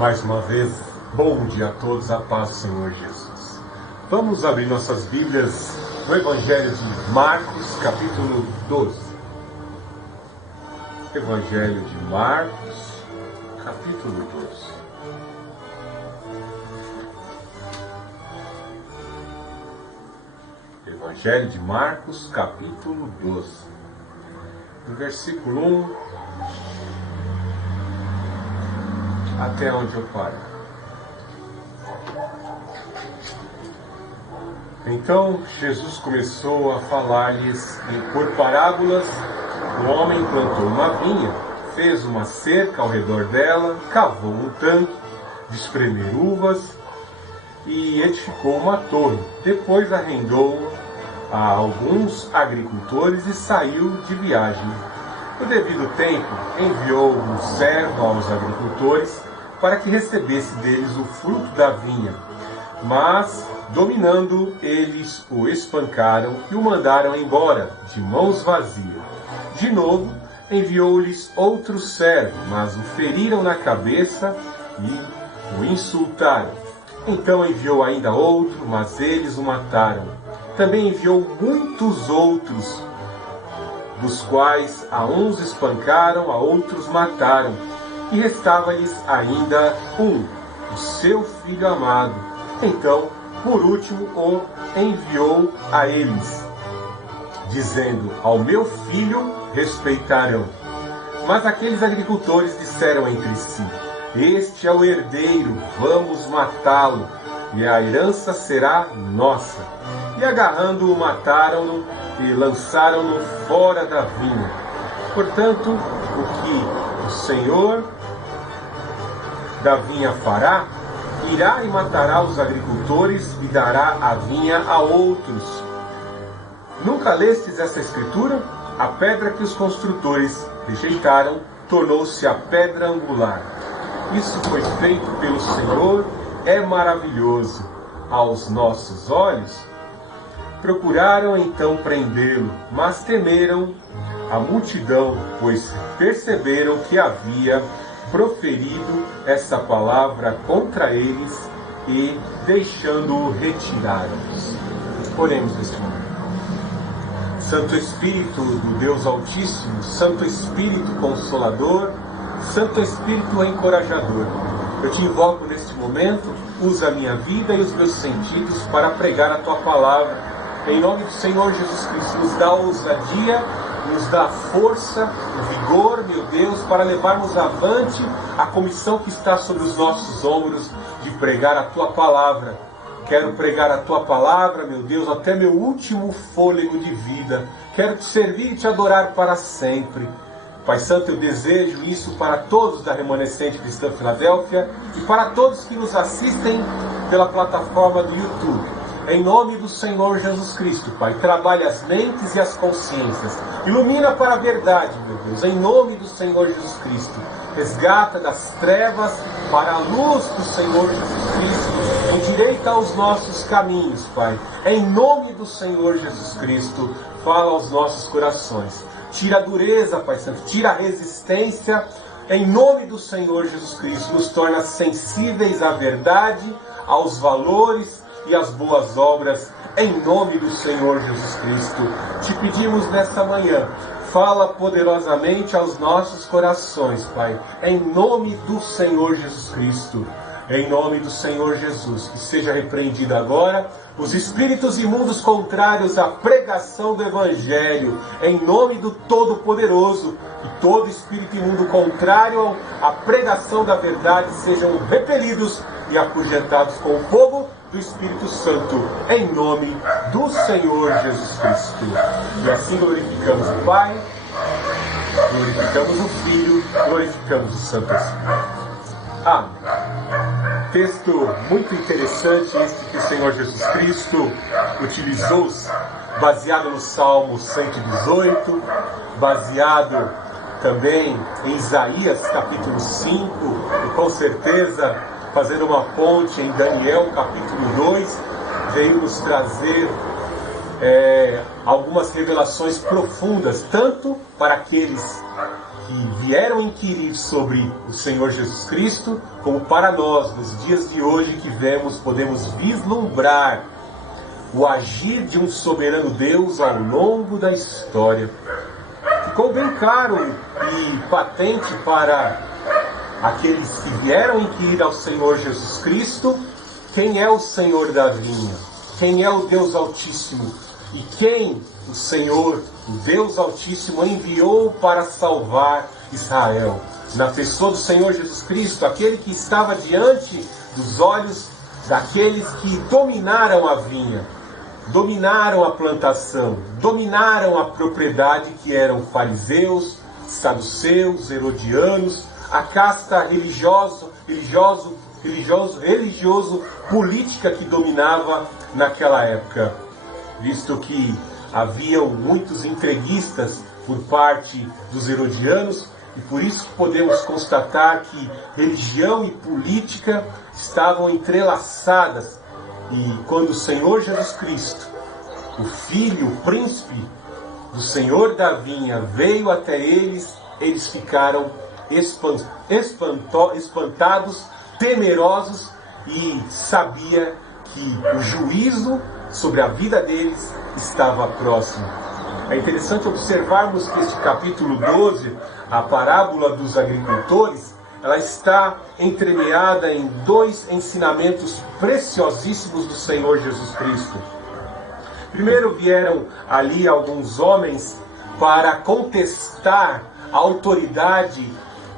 Mais uma vez, bom dia a todos, a paz do Senhor Jesus. Vamos abrir nossas Bíblias no Evangelho de Marcos, capítulo 12. Evangelho de Marcos, capítulo 12. Evangelho de Marcos, capítulo 12. Do versículo 1 até onde eu paro. Então Jesus começou a falar-lhes por parábolas. O homem plantou uma vinha, fez uma cerca ao redor dela, cavou um tanque de espremer uvas e edificou uma torre. Depois arrendou a alguns agricultores e saiu de viagem. No devido tempo, enviou um servo aos agricultores para que recebesse deles o fruto da vinha. Mas, dominando, eles o espancaram e o mandaram embora, de mãos vazias. De novo, enviou-lhes outro servo, mas o feriram na cabeça e o insultaram. Então enviou ainda outro, mas eles o mataram. Também enviou muitos outros, dos quais a uns espancaram, a outros mataram. E restava-lhes ainda um, o seu filho amado. Então, por último, o enviou a eles, dizendo: ao meu filho respeitarão. Mas aqueles agricultores disseram entre si: este é o herdeiro, vamos matá-lo, e a herança será nossa. E agarrando-o, mataram-no e lançaram-no fora da vinha. Portanto, o que o Senhor da vinha fará, irá e matará os agricultores e dará a vinha a outros. Nunca lestes essa escritura? A pedra que os construtores rejeitaram tornou-se a pedra angular. Isso foi feito pelo Senhor, é maravilhoso aos nossos olhos. Procuraram então prendê-lo, mas temeram a multidão, pois perceberam que havia proferido essa palavra contra eles e deixando-o retiraram-os. Oremos neste momento. Santo Espírito do Deus Altíssimo, Santo Espírito Consolador, Santo Espírito Encorajador, eu te invoco neste momento, usa a minha vida e os meus sentidos para pregar a tua palavra. Em nome do Senhor Jesus Cristo, nos dá ousadia, nos dá força, o vigor, meu Deus, para levarmos avante a comissão que está sobre os nossos ombros de pregar a tua palavra. Quero pregar a tua palavra, meu Deus, até meu último fôlego de vida. Quero te servir e te adorar para sempre. Pai Santo, eu desejo isso para todos da Remanescente Cristã Filadélfia e para todos que nos assistem pela plataforma do YouTube. Em nome do Senhor Jesus Cristo, Pai, trabalha as mentes e as consciências. Ilumina para a verdade, meu Deus, em nome do Senhor Jesus Cristo. Resgata das trevas para a luz do Senhor Jesus Cristo. Endireita os nossos caminhos, Pai. Em nome do Senhor Jesus Cristo, fala aos nossos corações. Tira a dureza, Pai Santo, tira a resistência. Em nome do Senhor Jesus Cristo, nos torna sensíveis à verdade, aos valores e as boas obras, em nome do Senhor Jesus Cristo. Te pedimos nesta manhã, fala poderosamente aos nossos corações, Pai, em nome do Senhor Jesus Cristo, em nome do Senhor Jesus, que seja repreendido agora os espíritos imundos contrários à pregação do Evangelho, em nome do Todo-Poderoso, e todo espírito imundo contrário à pregação da verdade sejam repelidos e afugentados com o fogo do Espírito Santo, em nome do Senhor Jesus Cristo. E assim glorificamos o Pai, glorificamos o Filho, glorificamos o Santo Espírito. Amém. Texto muito interessante este que o Senhor Jesus Cristo utilizou, baseado no Salmo 118, baseado também em Isaías capítulo 5, e com certeza fazendo uma ponte em Daniel capítulo 2, veio nos trazer algumas revelações profundas, tanto para aqueles que vieram inquirir sobre o Senhor Jesus Cristo, como para nós, nos dias de hoje, que podemos vislumbrar o agir de um soberano Deus ao longo da história. Ficou bem claro e patente para aqueles que vieram inquirir ao Senhor Jesus Cristo quem é o Senhor da vinha, quem é o Deus Altíssimo e quem o Senhor, o Deus Altíssimo, enviou para salvar Israel. Na pessoa do Senhor Jesus Cristo, aquele que estava diante dos olhos daqueles que dominaram a vinha, dominaram a plantação, dominaram a propriedade, que eram fariseus, saduceus, herodianos, a casta religioso política que dominava naquela época, visto que haviam muitos entreguistas por parte dos herodianos, e por isso que podemos constatar que religião e política estavam entrelaçadas. E quando o Senhor Jesus Cristo, o Filho, o Príncipe do Senhor da vinha, veio até eles, eles ficaram espantados, temerosos, e sabia que o juízo sobre a vida deles estava próximo. É interessante observarmos que este capítulo 12, a parábola dos agricultores, ela está entremeada em dois ensinamentos preciosíssimos do Senhor Jesus Cristo. Primeiro vieram ali alguns homens para contestar a autoridade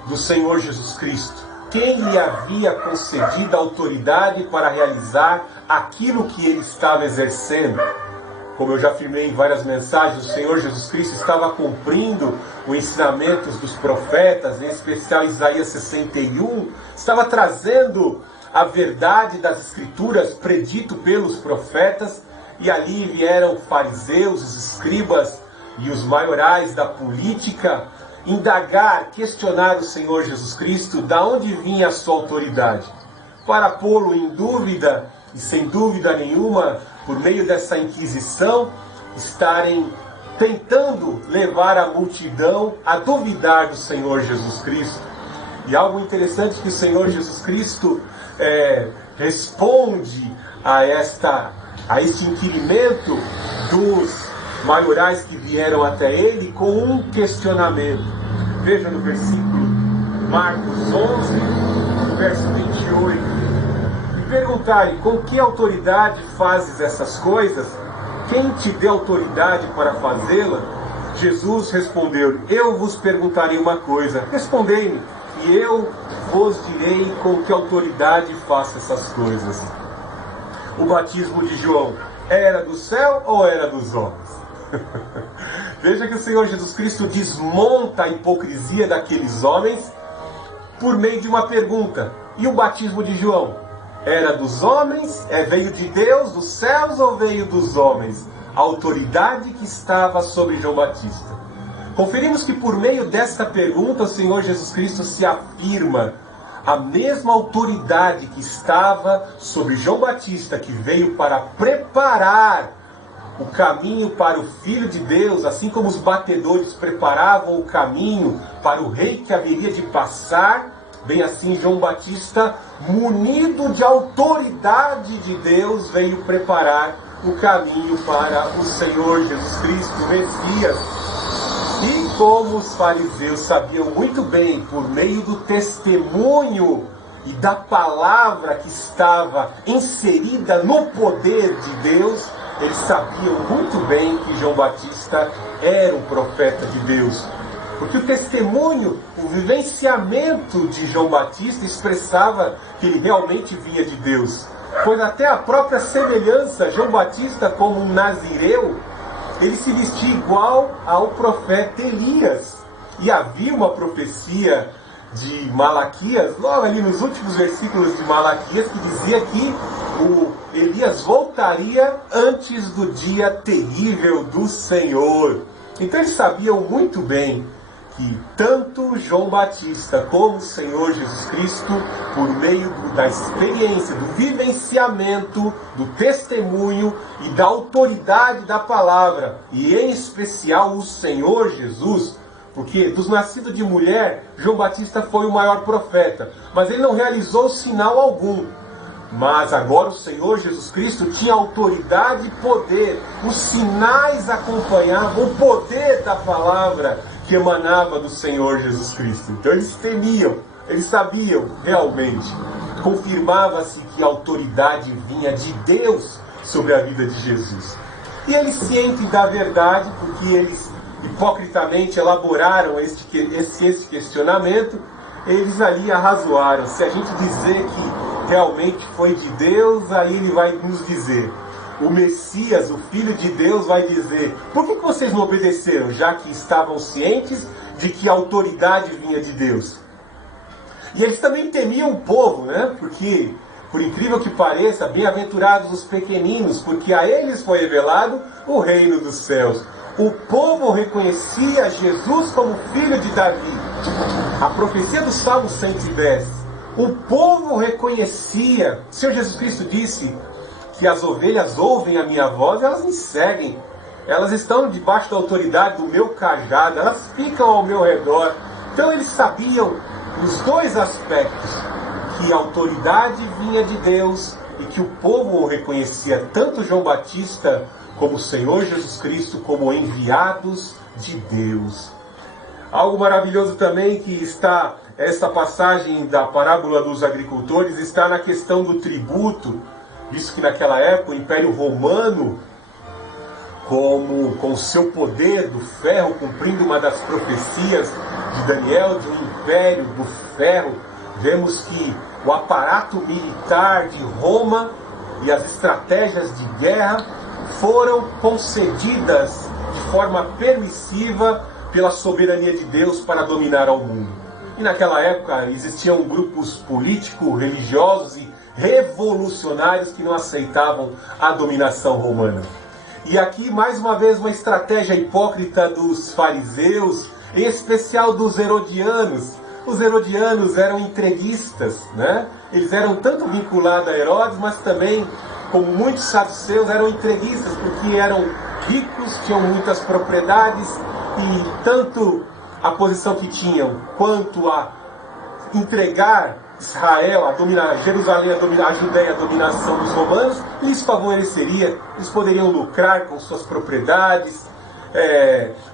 do Senhor Jesus Cristo. Quem lhe havia concedido a autoridade para realizar aquilo que ele estava exercendo? Como eu já afirmei em várias mensagens, o Senhor Jesus Cristo estava cumprindo os ensinamentos dos profetas, em especial Isaías 61, estava trazendo a verdade das Escrituras predito pelos profetas, e ali vieram fariseus, os escribas e os maiorais da política indagar, questionar o Senhor Jesus Cristo, da onde vinha a sua autoridade, para pô-lo em dúvida, e sem dúvida nenhuma, por meio dessa inquisição, estarem tentando levar a multidão a duvidar do Senhor Jesus Cristo. E algo interessante que o Senhor Jesus Cristo responde a esse inquirimento dos maiorais que vieram até ele com um questionamento. Veja no versículo Marcos 11, verso 28. E perguntarem: com que autoridade fazes essas coisas? Quem te deu autoridade para fazê-la? Jesus respondeu: eu vos perguntarei uma coisa, respondei-me, e eu vos direi com que autoridade faço essas coisas. O batismo de João era do céu ou era dos homens? Veja que o Senhor Jesus Cristo desmonta a hipocrisia daqueles homens por meio de uma pergunta. E o batismo de João? Era dos homens? Veio de Deus, dos céus, ou veio dos homens? A autoridade que estava sobre João Batista. Conferimos que por meio desta pergunta o Senhor Jesus Cristo se afirma a mesma autoridade que estava sobre João Batista, que veio para preparar o caminho para o Filho de Deus, assim como os batedores preparavam o caminho para o rei que haveria de passar, bem assim João Batista, munido de autoridade de Deus, veio preparar o caminho para o Senhor Jesus Cristo, o Messias. E como os fariseus sabiam muito bem, por meio do testemunho e da palavra que estava inserida no poder de Deus, eles sabiam muito bem que João Batista era um profeta de Deus. Porque o testemunho, o vivenciamento de João Batista expressava que ele realmente vinha de Deus. Pois até a própria semelhança, João Batista como um nazireu, ele se vestia igual ao profeta Elias. E havia uma profecia de Malaquias, logo ali nos últimos versículos de Malaquias, que dizia que o Elias voltaria antes do dia terrível do Senhor. Então eles sabiam muito bem que tanto João Batista como o Senhor Jesus Cristo, por meio da experiência, do vivenciamento, do testemunho e da autoridade da palavra, e em especial o Senhor Jesus, Porque dos nascidos de mulher, João Batista foi o maior profeta, mas ele não realizou sinal algum. Mas agora o Senhor Jesus Cristo tinha autoridade e poder. Os sinais acompanhavam o poder da palavra que emanava do Senhor Jesus Cristo. Então eles temiam, eles sabiam realmente. Confirmava-se que a autoridade vinha de Deus sobre a vida de Jesus. E eles, cientes da verdade, porque eles hipocritamente elaboraram esse questionamento, eles ali arrazoaram. Se a gente dizer que realmente foi de Deus, aí ele vai nos dizer. O Messias, o Filho de Deus, vai dizer: por que vocês não obedeceram, já que estavam cientes de que a autoridade vinha de Deus? E eles também temiam o povo, né? Porque, por incrível que pareça, bem-aventurados os pequeninos, porque a eles foi revelado o reino dos céus. O povo reconhecia Jesus como filho de Davi. A profecia do Salmo 110. O povo reconhecia. O Senhor Jesus Cristo disse que as ovelhas ouvem a minha voz, elas me seguem. Elas estão debaixo da autoridade do meu cajado, elas ficam ao meu redor. Então eles sabiam os dois aspectos, que a autoridade vinha de Deus e que o povo reconhecia tanto João Batista como o Senhor Jesus Cristo como enviados de Deus. Algo maravilhoso também que está, esta passagem da parábola dos agricultores, está na questão do tributo, visto que naquela época o Império Romano, com o seu poder do ferro, cumprindo uma das profecias de Daniel, de um império do ferro, vemos que o aparato militar de Roma e as estratégias de guerra foram concedidas de forma permissiva pela soberania de Deus para dominar ao mundo. E naquela época existiam grupos políticos, religiosos e revolucionários que não aceitavam a dominação romana. E aqui, mais uma vez, uma estratégia hipócrita dos fariseus, em especial dos herodianos. Os herodianos eram entreguistas, né? Eles eram tanto vinculados a Herodes, mas também, como muitos saduceus, eram entreguistas, porque eram ricos, tinham muitas propriedades, e tanto a posição que tinham, quanto a entregar Israel, a dominar Jerusalém, a Judéia, a dominação dos romanos, lhes favoreceria. Eles poderiam lucrar com suas propriedades,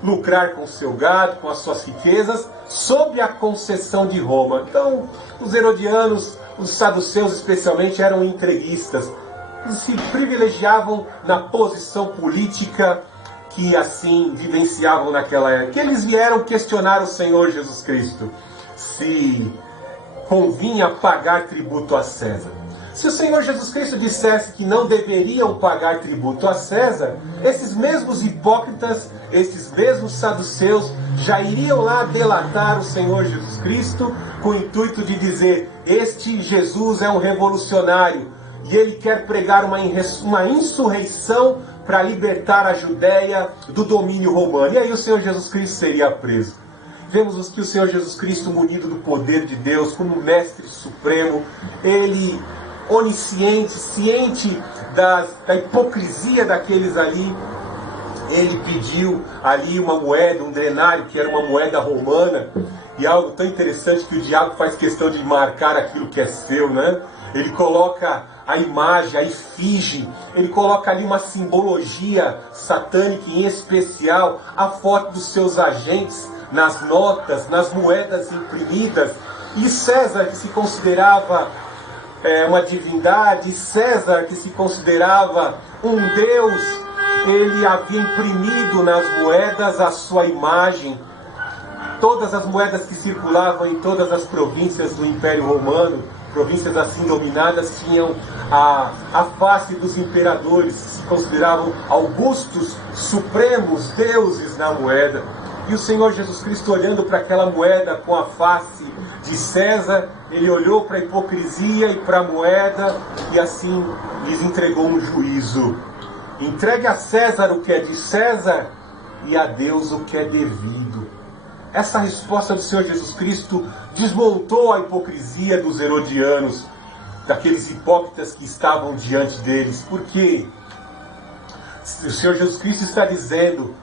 lucrar com o seu gado, com as suas riquezas, sob a concessão de Roma. Então, os herodianos, os saduceus especialmente, eram entreguistas. Eles se privilegiavam na posição política que assim vivenciavam naquela época. Que eles vieram questionar o Senhor Jesus Cristo se convinha pagar tributo a César. Se o Senhor Jesus Cristo dissesse que não deveriam pagar tributo a César, esses mesmos hipócritas, esses mesmos saduceus, já iriam lá delatar o Senhor Jesus Cristo com o intuito de dizer: este Jesus é um revolucionário e ele quer pregar uma insurreição para libertar a Judéia do domínio romano. E aí o Senhor Jesus Cristo seria preso. Vemos que o Senhor Jesus Cristo, munido do poder de Deus, como mestre supremo, ele, onisciente, ciente da hipocrisia daqueles ali, ele pediu ali uma moeda, um denário, que era uma moeda romana, e algo tão interessante que o diabo faz questão de marcar aquilo que é seu, né? Ele coloca a imagem, a efígie, ele coloca ali uma simbologia satânica, em especial a foto dos seus agentes, nas notas, nas moedas imprimidas. E César, que se considerava uma divindade, César, que se considerava um deus, ele havia imprimido nas moedas a sua imagem. Todas as moedas que circulavam em todas as províncias do Império Romano, províncias assim dominadas, tinham a face dos imperadores, que se consideravam augustos, supremos deuses na moeda. E o Senhor Jesus Cristo, olhando para aquela moeda com a face de César, ele olhou para a hipocrisia e para a moeda e assim lhes entregou um juízo. Entregue a César o que é de César e a Deus o que é devido. Essa resposta do Senhor Jesus Cristo desmontou a hipocrisia dos herodianos, daqueles hipócritas que estavam diante deles. Porque o Senhor Jesus Cristo está dizendo: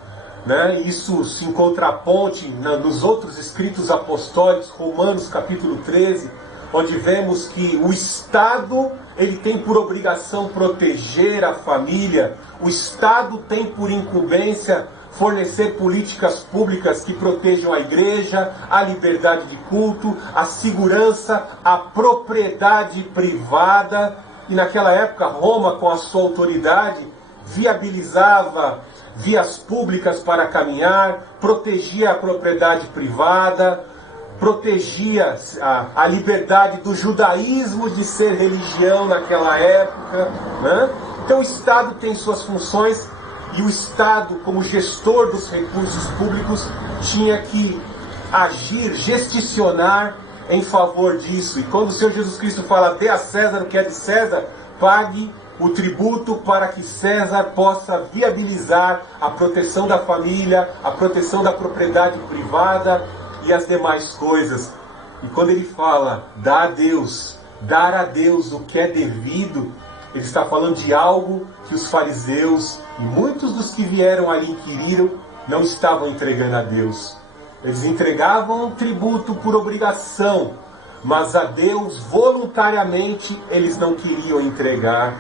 né? Isso se contraponte nos outros escritos apostólicos, Romanos capítulo 13, onde vemos que o Estado ele tem por obrigação proteger a família, o Estado tem por incumbência fornecer políticas públicas que protejam a igreja, a liberdade de culto, a segurança, a propriedade privada. E naquela época, Roma, com a sua autoridade, viabilizava vias públicas para caminhar, protegia a propriedade privada, protegia a liberdade do judaísmo de ser religião naquela época, né? Então o Estado tem suas funções e o Estado, como gestor dos recursos públicos, tinha que agir, gesticionar em favor disso. E quando o Senhor Jesus Cristo fala, dê a César o que é de César, pague o tributo para que César possa viabilizar a proteção da família, a proteção da propriedade privada e as demais coisas. E quando ele fala, dar a Deus o que é devido, ele está falando de algo que os fariseus e muitos dos que vieram ali inquiriram não estavam entregando a Deus. Eles entregavam um tributo por obrigação, mas a Deus voluntariamente eles não queriam entregar.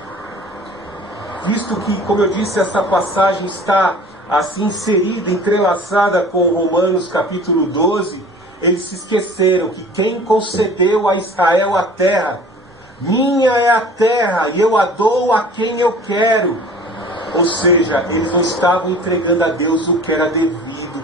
Visto que, como eu disse, essa passagem está assim inserida, entrelaçada com Romanos capítulo 12, eles se esqueceram que quem concedeu a Israel a terra, minha é a terra e eu a dou a quem eu quero. Ou seja, eles não estavam entregando a Deus o que era devido,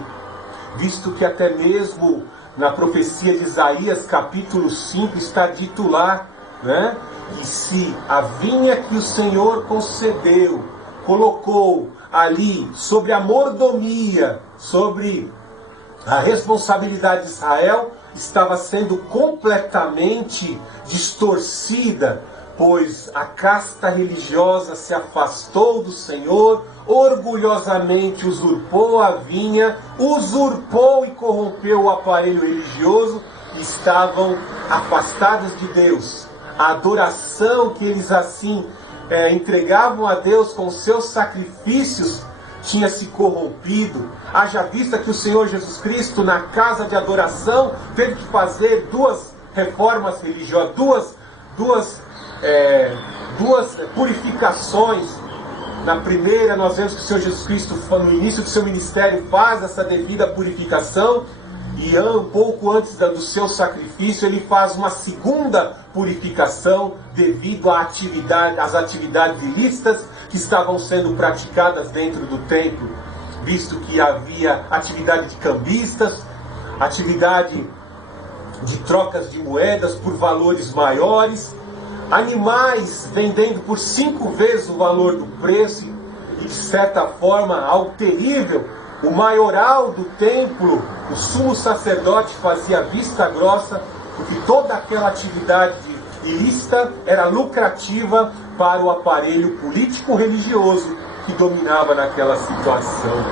visto que até mesmo na profecia de Isaías capítulo 5 está dito lá, né? E se a vinha que o Senhor concedeu, colocou ali sobre a mordomia, sobre a responsabilidade de Israel, estava sendo completamente distorcida, pois a casta religiosa se afastou do Senhor, orgulhosamente usurpou a vinha, usurpou e corrompeu o aparelho religioso, e estavam afastados de Deus. A adoração que eles assim entregavam a Deus com seus sacrifícios tinha se corrompido. Haja vista que o Senhor Jesus Cristo, na casa de adoração, teve que fazer duas reformas religiosas, duas purificações. Na primeira, nós vemos que o Senhor Jesus Cristo, no início do seu ministério, faz essa devida purificação, e um pouco antes do seu sacrifício, ele faz uma segunda purificação devido às atividades ilícitas que estavam sendo praticadas dentro do templo, visto que havia atividade de cambistas, atividade de trocas de moedas por valores maiores, animais vendendo por 5 vezes o valor do preço, e de certa forma algo terrível. O maioral do templo, o sumo sacerdote, fazia vista grossa, porque toda aquela atividade ilícita era lucrativa para o aparelho político-religioso que dominava naquela situação.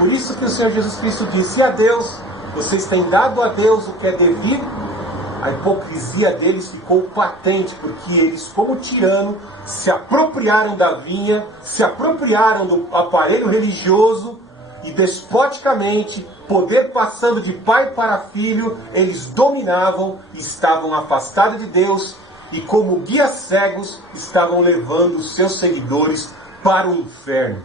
Por isso que o Senhor Jesus Cristo disse, a Deus, vocês têm dado a Deus o que é devido. A hipocrisia deles ficou patente, porque eles, como tirano, se apropriaram da vinha, se apropriaram do aparelho religioso, e despoticamente, poder passando de pai para filho, eles dominavam, estavam afastados de Deus, e como guias cegos, estavam levando os seus seguidores para o inferno.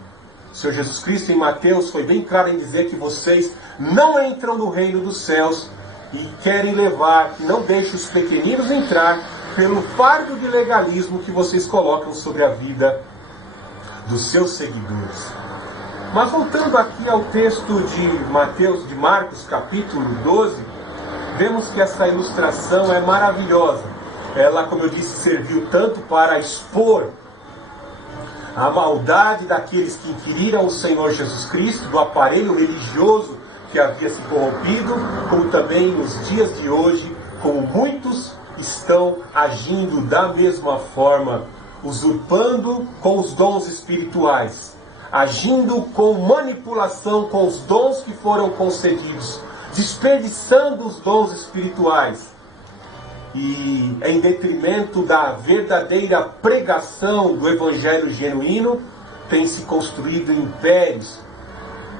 O Senhor Jesus Cristo, em Mateus, foi bem claro em dizer que vocês não entram no reino dos céus, e querem levar, não deixem os pequeninos entrar, pelo fardo de legalismo que vocês colocam sobre a vida dos seus seguidores. Mas voltando aqui ao texto de Marcos capítulo 12, vemos que essa ilustração é maravilhosa. Ela, como eu disse, serviu tanto para expor a maldade daqueles que inquiriram o Senhor Jesus Cristo, do aparelho religioso que havia se corrompido, como também nos dias de hoje, como muitos estão agindo da mesma forma, usurpando com os dons espirituais, agindo com manipulação com os dons que foram concedidos, desperdiçando os dons espirituais, e em detrimento da verdadeira pregação do evangelho genuíno, tem se construído impérios,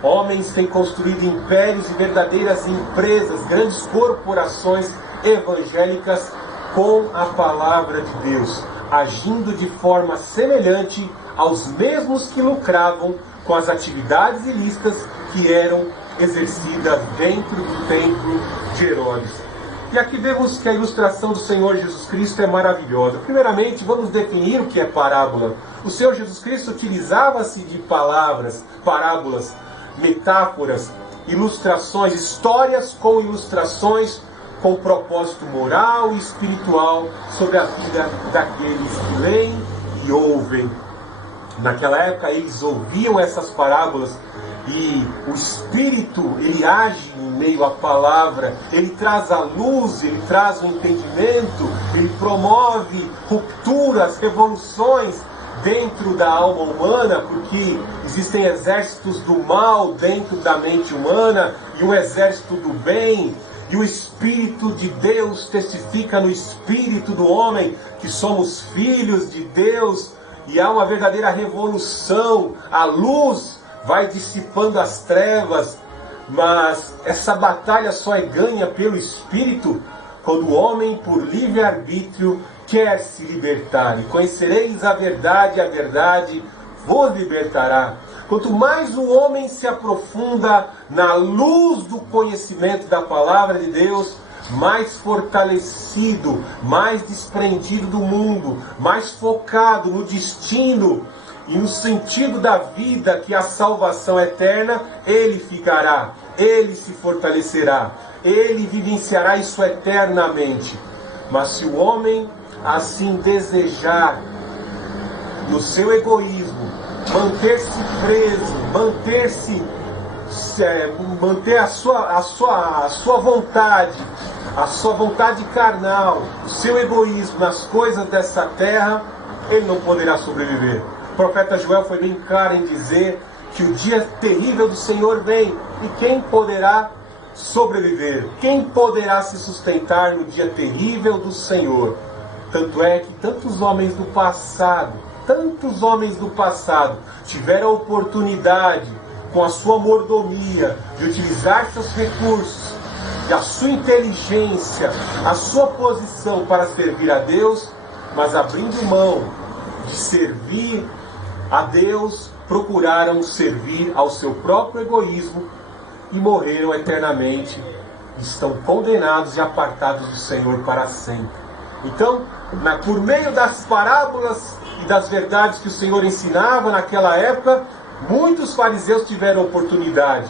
Homens têm construído impérios e verdadeiras empresas, grandes corporações evangélicas com a palavra de Deus, agindo de forma semelhante aos mesmos que lucravam com as atividades ilícitas que eram exercidas dentro do templo de Herodes. E aqui vemos que a ilustração do Senhor Jesus Cristo é maravilhosa. Primeiramente, vamos definir o que é parábola. O Senhor Jesus Cristo utilizava-se de palavras, parábolas, metáforas, ilustrações, histórias com ilustrações, com propósito moral e espiritual sobre a vida daqueles que leem e ouvem. Naquela época eles ouviam essas parábolas e o Espírito, ele age em meio à palavra, ele traz a luz, ele traz o entendimento, ele promove rupturas, revoluções dentro da alma humana, porque existem exércitos do mal dentro da mente humana e o exército do bem. E o Espírito de Deus testifica no espírito do homem que somos filhos de Deus, e há uma verdadeira revolução. A luz vai dissipando as trevas, mas essa batalha só é ganha pelo Espírito quando o homem, por livre-arbítrio, quer se libertar. E conhecereis a verdade vos libertará. Quanto mais o homem se aprofunda na luz do conhecimento da palavra de Deus, mais fortalecido, mais desprendido do mundo, mais focado no destino e no sentido da vida, que é a salvação eterna, ele ficará, ele se fortalecerá, ele vivenciará isso eternamente. Mas se o homem assim desejar, no seu egoísmo, manter-se preso, manter a sua vontade carnal, o seu egoísmo nas coisas dessa terra, ele não poderá sobreviver. O profeta Joel foi bem claro em dizer que o dia terrível do Senhor vem, e quem poderá sobreviver? Quem poderá se sustentar no dia terrível do Senhor? Tanto é que tantos homens do passado tiveram a oportunidade, com a sua mordomia, de utilizar seus recursos, e a sua inteligência, a sua posição para servir a Deus, mas abrindo mão de servir a Deus, procuraram servir ao seu próprio egoísmo e morreram eternamente. Estão condenados e apartados do Senhor para sempre. Então, por meio das parábolas e das verdades que o Senhor ensinava naquela época, muitos fariseus tiveram oportunidade.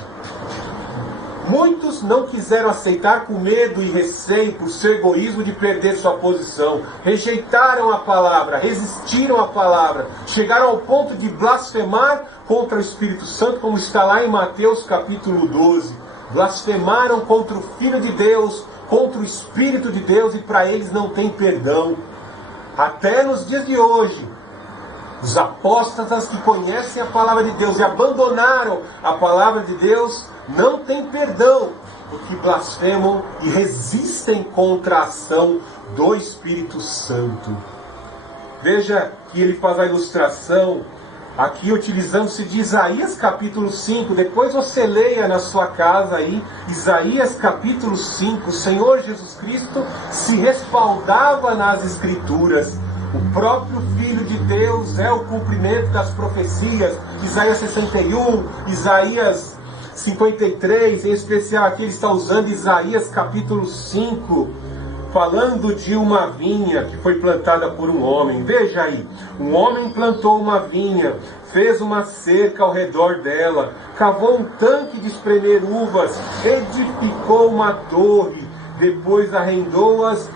Muitos não quiseram aceitar, com medo e receio, por seu egoísmo, de perder sua posição. Rejeitaram a palavra, resistiram à palavra, chegaram ao ponto de blasfemar contra o Espírito Santo, como está lá em Mateus capítulo 12. Blasfemaram contra o Filho de Deus, contra o Espírito de Deus, e para eles não tem perdão. Até nos dias de hoje, os apóstatas que conhecem a palavra de Deus e abandonaram a palavra de Deus, não têm perdão, porque blasfemam e resistem contra a ação do Espírito Santo. Veja que ele faz a ilustração aqui utilizando-se de Isaías capítulo 5. Depois você leia na sua casa aí, Isaías capítulo 5. O Senhor Jesus Cristo se respaldava nas Escrituras. O próprio Filho de Deus é o cumprimento das profecias. Isaías 61, Isaías 53, em especial aqui ele está usando Isaías capítulo 5, falando de uma vinha que foi plantada por um homem. Veja aí, um homem plantou uma vinha, fez uma cerca ao redor dela, cavou um tanque de espremer uvas, edificou uma torre, depois arrendou-as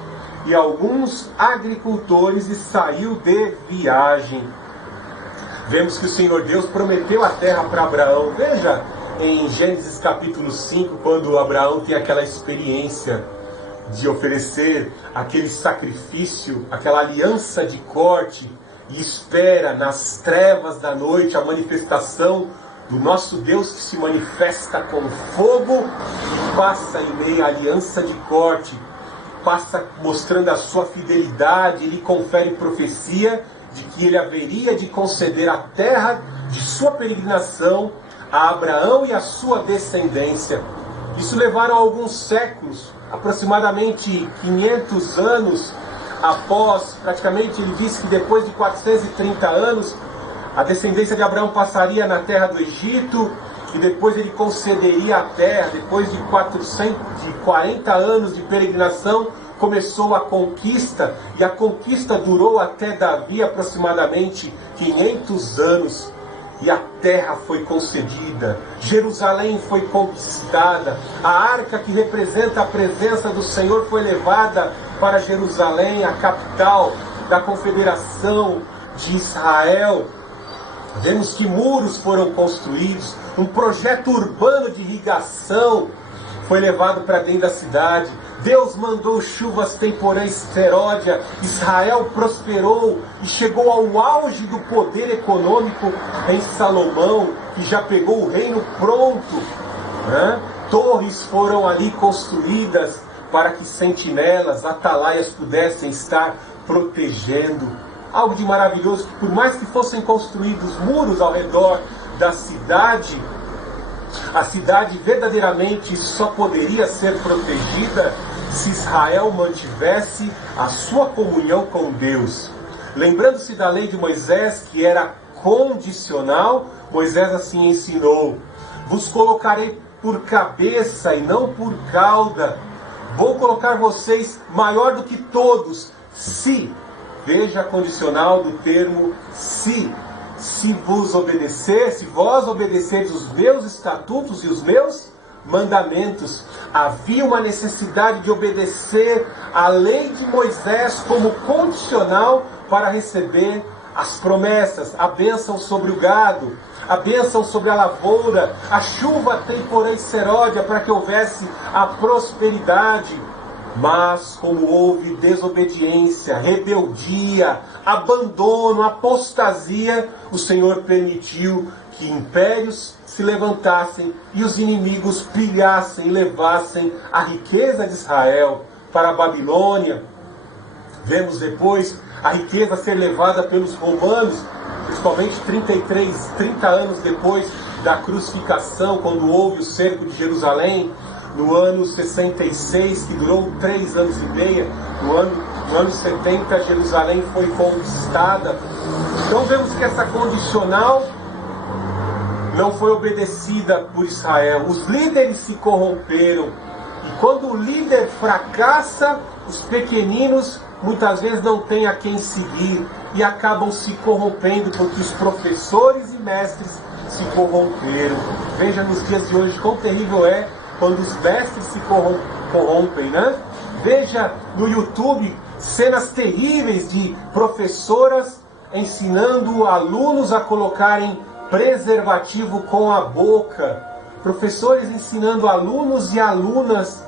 e alguns agricultores e saiu de viagem. Vemos que o Senhor Deus prometeu a terra para Abraão. Veja em Gênesis capítulo 5, quando Abraão tem aquela experiência de oferecer aquele sacrifício, aquela aliança de corte, e espera nas trevas da noite a manifestação do nosso Deus, que se manifesta com fogo, e passa em meio à aliança de corte, passa mostrando a sua fidelidade, e lhe confere profecia de que ele haveria de conceder a terra de sua peregrinação a Abraão e a sua descendência. Isso levaram alguns séculos, aproximadamente 500 anos após, praticamente ele disse que depois de 430 anos, a descendência de Abraão passaria na terra do Egito, e depois ele concederia a terra. Depois de 40 anos de peregrinação, começou a conquista, e a conquista durou até Davi aproximadamente 500 anos. E a terra foi concedida, Jerusalém foi conquistada, a arca que representa a presença do Senhor foi levada para Jerusalém, a capital da confederação de Israel. Vemos que muros foram construídos, um projeto urbano de irrigação foi levado para dentro da cidade. Deus mandou chuvas temporais seródia, Israel prosperou e chegou ao auge do poder econômico em Salomão, que já pegou o reino pronto, né? Torres foram ali construídas para que sentinelas, atalaias pudessem estar protegendo. Algo de maravilhoso, que por mais que fossem construídos muros ao redor da cidade, a cidade verdadeiramente só poderia ser protegida se Israel mantivesse a sua comunhão com Deus. Lembrando-se da lei de Moisés, que era condicional, Moisés assim ensinou: vos colocarei por cabeça e não por cauda. Vou colocar vocês maior do que todos, se, veja a condicional do termo se vos obedecer, se vós obedecerdes os meus estatutos e os meus mandamentos. Havia uma necessidade de obedecer a lei de Moisés como condicional para receber as promessas, a bênção sobre o gado, a bênção sobre a lavoura, a chuva temporais seródia, para que houvesse a prosperidade. Mas como houve desobediência, rebeldia, abandono, apostasia, o Senhor permitiu que impérios se levantassem e os inimigos pilhassem e levassem a riqueza de Israel para a Babilônia. Vemos depois a riqueza ser levada pelos romanos, principalmente 30 anos depois da crucificação, quando houve o cerco de Jerusalém, no ano 66, que durou 3 anos e meio, no ano 70, Jerusalém foi conquistada. Então vemos que essa condicional não foi obedecida por Israel. Os líderes se corromperam. E quando o líder fracassa, os pequeninos muitas vezes não têm a quem seguir e acabam se corrompendo, porque os professores e mestres se corromperam. Veja nos dias de hoje quão terrível é quando os mestres se corrompem, né? Veja no YouTube cenas terríveis de professoras ensinando alunos a colocarem preservativo com a boca. Professores ensinando alunos e alunas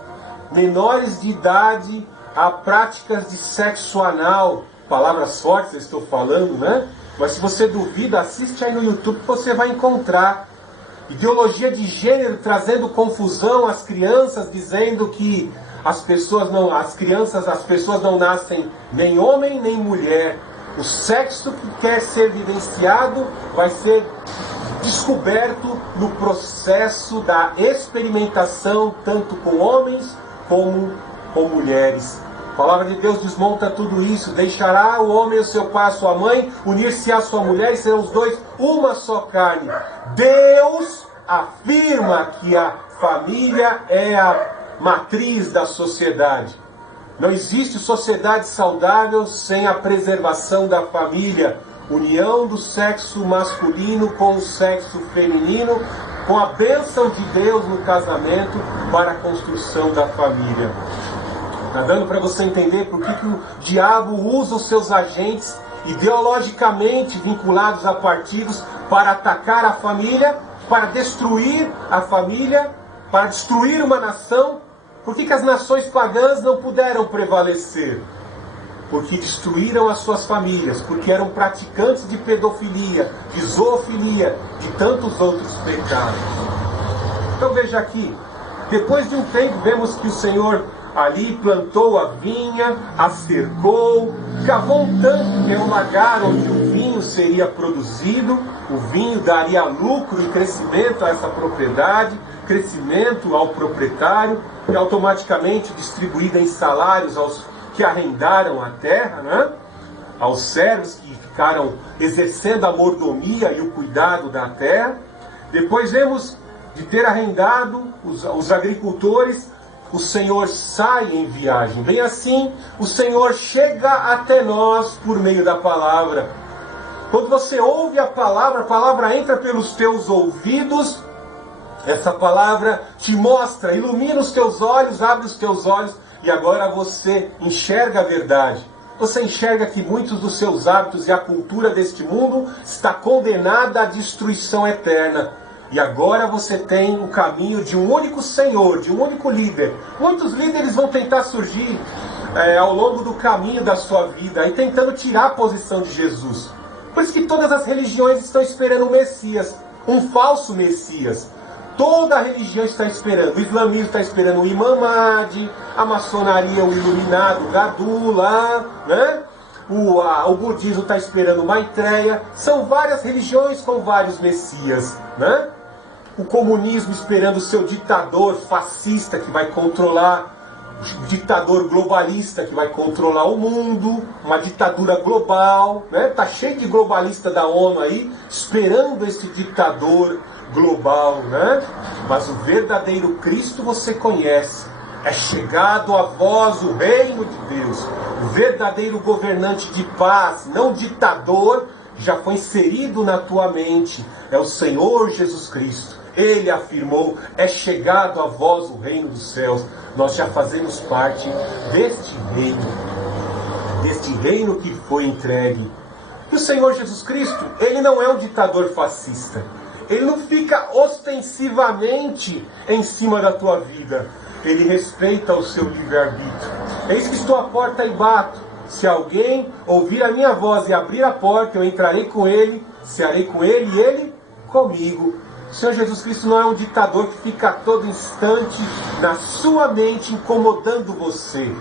menores de idade a práticas de sexo anal. Palavras fortes eu estou falando, né? Mas se você duvida, assiste aí no YouTube que você vai encontrar. Ideologia de gênero trazendo confusão às crianças, dizendo que as pessoas não nascem nem homem nem mulher. O sexo que quer ser evidenciado vai ser descoberto no processo da experimentação, tanto com homens como com mulheres. A palavra de Deus desmonta tudo isso. Deixará o homem o seu pai, a sua mãe, unir-se à sua mulher e serão os dois uma só carne. Deus afirma que a família é a matriz da sociedade. Não existe sociedade saudável sem a preservação da família. União do sexo masculino com o sexo feminino, com a bênção de Deus no casamento para a construção da família. Está dando para você entender por que o diabo usa os seus agentes ideologicamente vinculados a partidos para atacar a família, para destruir a família, para destruir uma nação. Por que as nações pagãs não puderam prevalecer? Porque destruíram as suas famílias, porque eram praticantes de pedofilia, de zoofilia, de tantos outros pecados. Então veja aqui, depois de um tempo vemos que o Senhor ali plantou a vinha, a cercou, cavou um tanque, que é um lagar onde o vinho seria produzido, o vinho daria lucro e crescimento a essa propriedade, crescimento ao proprietário, e automaticamente distribuída em salários aos que arrendaram a terra, né? Aos servos que ficaram exercendo a mordomia e o cuidado da terra. Depois vemos de ter arrendado os agricultores, o Senhor sai em viagem. Bem assim, o Senhor chega até nós por meio da palavra. Quando você ouve a palavra entra pelos teus ouvidos, essa palavra te mostra, ilumina os teus olhos, abre os teus olhos, e agora você enxerga a verdade. Você enxerga que muitos dos seus hábitos e a cultura deste mundo está condenada à destruição eterna. E agora você tem o caminho de um único Senhor, de um único líder. Muitos líderes vão tentar surgir ao longo do caminho da sua vida, e tentando tirar a posição de Jesus. Por isso que todas as religiões estão esperando o Messias, um falso Messias. Toda a religião está esperando. O islamismo está esperando o Imam Mahdi, a maçonaria, o iluminado, o Gadu lá, né? O budismo está esperando o Maitreya. São várias religiões com vários messias, né? O comunismo esperando o seu ditador fascista que vai controlar, o ditador globalista que vai controlar o mundo, uma ditadura global, né? Tá cheio de globalista da ONU aí, esperando esse ditador global, né? Mas o verdadeiro Cristo você conhece. É chegado a vós o reino de Deus. O verdadeiro governante de paz, não ditador, já foi inserido na tua mente. É o Senhor Jesus Cristo. Ele afirmou, é chegado a vós o reino dos céus. Nós já fazemos parte deste reino que foi entregue. E o Senhor Jesus Cristo, ele não é um ditador fascista. Ele não fica ostensivamente em cima da tua vida. Ele respeita o seu livre-arbítrio. Eis que estou à porta e bato. Se alguém ouvir a minha voz e abrir a porta, eu entrarei com ele, cearei com ele e ele comigo. O Senhor Jesus Cristo não é um ditador que fica a todo instante na sua mente incomodando você.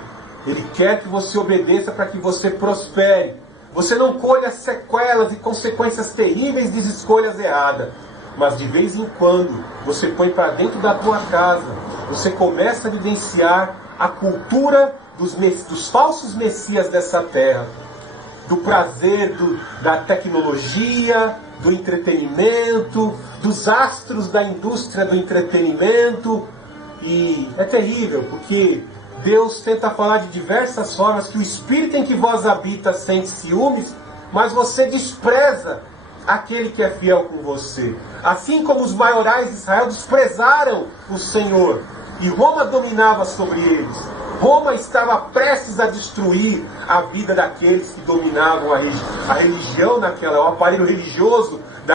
Ele quer que você obedeça para que você prospere. Você não colha sequelas e consequências terríveis de escolhas erradas. Mas de vez em quando, você põe para dentro da tua casa, você começa a vivenciar a cultura dos falsos messias dessa terra. Do prazer, da tecnologia, do entretenimento, dos astros da indústria do entretenimento. E é terrível, porque Deus tenta falar de diversas formas que o Espírito em que vós habita sente ciúmes, mas você despreza aquele que é fiel com você. Assim como os maiorais de Israel desprezaram o Senhor, e Roma dominava sobre eles. Roma estava prestes a destruir a vida daqueles que dominavam a religião naquela, o aparelho religioso